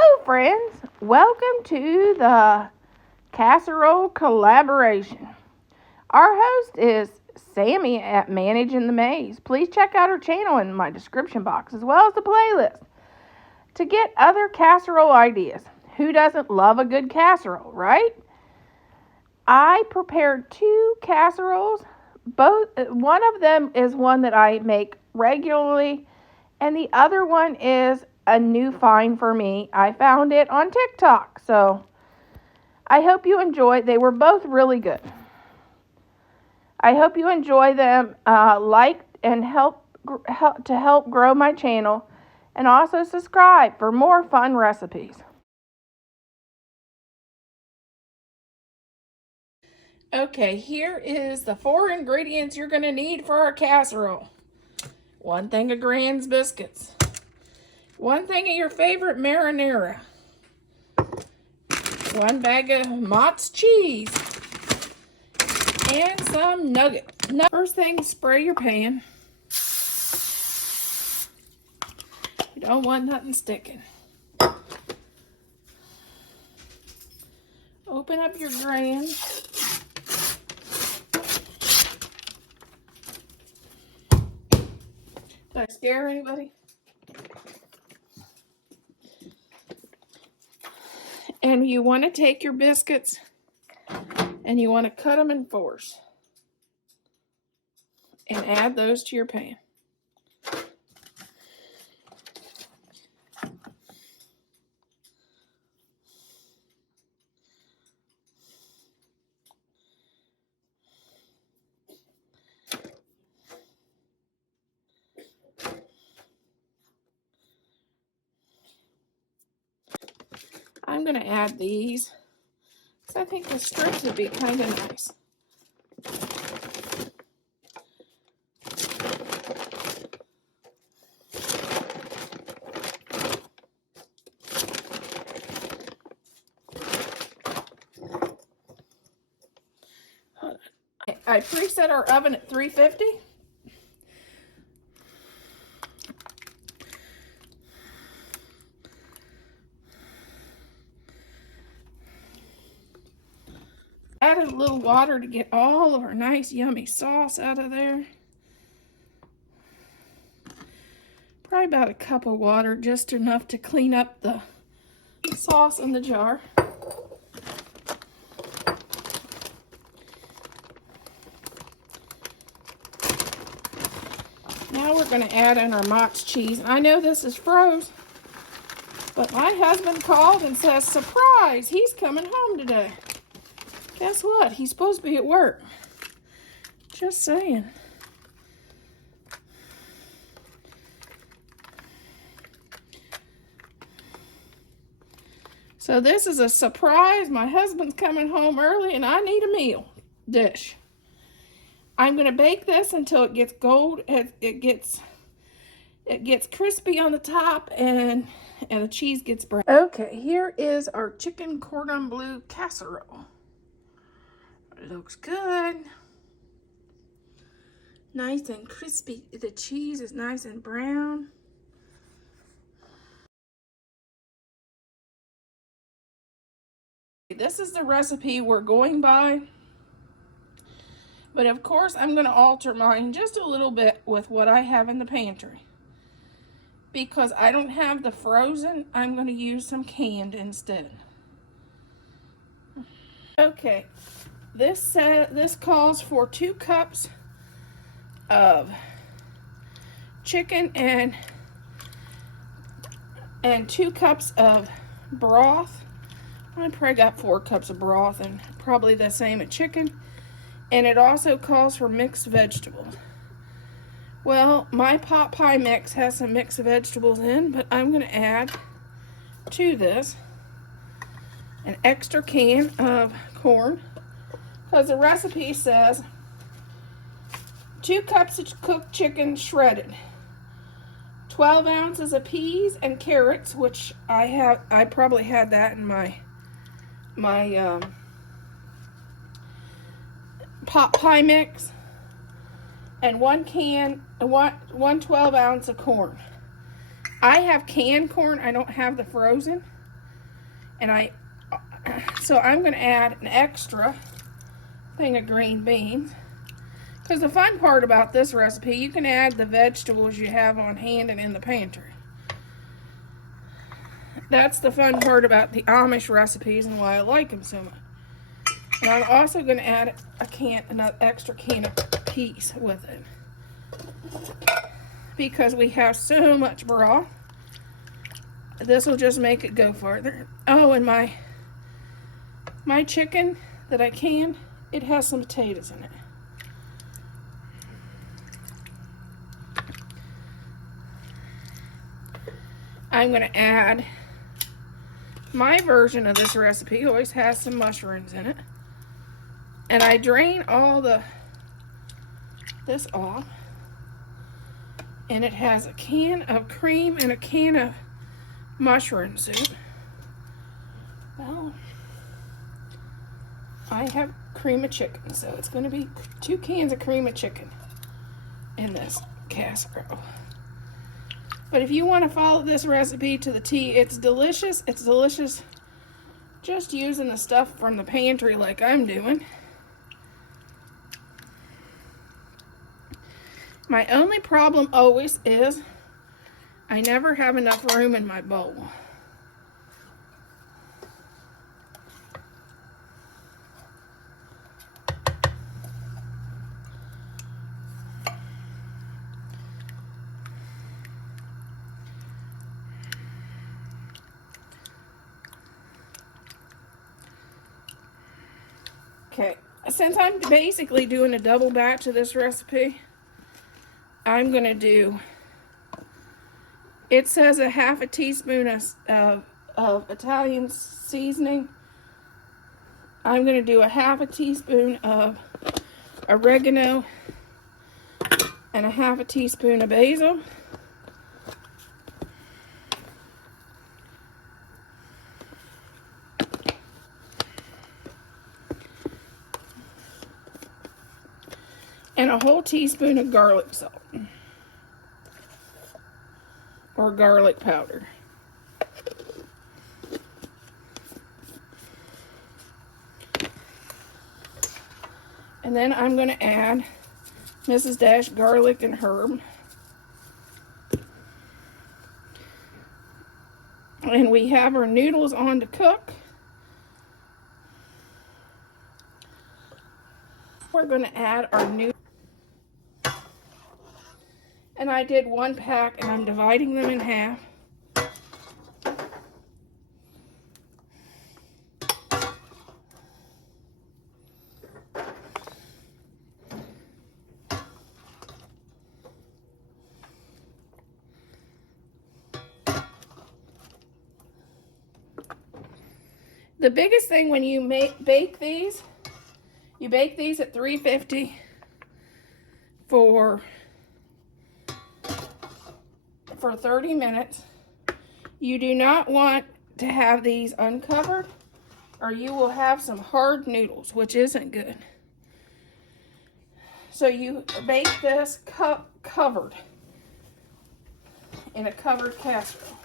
Hello, friends. Welcome to the Casserole Collaboration. Our host is Sammy at Managing the Maze. Please check out her channel in my description box, as well as the playlist, to get other casserole ideas. Who doesn't love a good casserole, right? I prepared 2 casseroles. One of them is one that I make regularly, and the other one is a new find for me. I found it on TikTok, so I hope you enjoy. They were both really good. I hope you enjoy them, like and help grow my channel, and also subscribe for more fun recipes. Okay, here is the 4 ingredients you're going to need for our casserole. 1 thing of Grand's biscuits. 1 thing of your favorite marinara. 1 bag of Mott's cheese. And some nuggets. First thing, spray your pan. You don't want nothing sticking. Open up your Grand. Did I scare anybody? And you want to take your biscuits and you want to cut them in 4s and add those to your pan. I'm going to add these because I think the strips would be kind of nice. I preset our oven at 350. Added a little water to get all of our nice yummy sauce out of there. Probably about a cup of water, just enough to clean up the sauce in the jar. Now we're going to add in our Mott's cheese. I know this is froze, but my husband called and says, surprise, he's coming home today. Guess what? He's supposed to be at work. Just saying. So this is a surprise. My husband's coming home early and I need a meal dish. I'm going to bake this until it gets gold. It gets crispy on the top and the cheese gets brown. Okay, here is our chicken cordon bleu casserole. It looks good. Nice and crispy. The cheese is nice and brown. This is the recipe we're going by. But of course, I'm going to alter mine just a little bit with what I have in the pantry. Because I don't have the frozen, I'm going to use some canned instead. Okay, this calls for 2 cups of chicken and 2 cups of broth. I probably got 4 cups of broth and probably the same of chicken. And it also calls for mixed vegetables. Well, my pot pie mix has some mixed vegetables in, but I'm going to add to this an extra can of corn, because the recipe says 2 cups of cooked chicken shredded, 12 ounces of peas and carrots, which I probably had that in my pot pie mix, and 1 12 ounce of corn. I have canned corn. I don't have the frozen. And so I'm going to add an extra thing of green beans. Because the fun part about this recipe, you can add the vegetables you have on hand and in the pantry. That's the fun part about the Amish recipes and why I like them so much. And I'm also going to add another extra can of peas with it. Because we have so much broth, this will just make it go farther. Oh, and my chicken that I canned, it has some potatoes in it. I'm going to add, my version of this recipe always has some mushrooms in it. And I drain all this off. And it has a can of cream and a can of mushroom soup. Well, I have cream of chicken, so it's going to be 2 cans of cream of chicken in this casserole. But if you want to follow this recipe to the T, it's delicious. It's delicious just using the stuff from the pantry like I'm doing. My only problem always is I never have enough room in my bowl. Okay, since I'm basically doing a double batch of this recipe, I'm going to do, it says a half a teaspoon of Italian seasoning. I'm going to do a half a teaspoon of oregano and a half a teaspoon of basil. And a whole teaspoon of garlic salt or garlic powder. And then I'm going to add Mrs. Dash garlic and herb. And we have our noodles on to cook. We're going to add our noodles. And I did 1 pack and I'm dividing them in half. The biggest thing when you bake these, you bake these at 350 for 30 minutes. You do not want to have these uncovered or you will have some hard noodles, which isn't good. So you bake this covered in a covered casserole.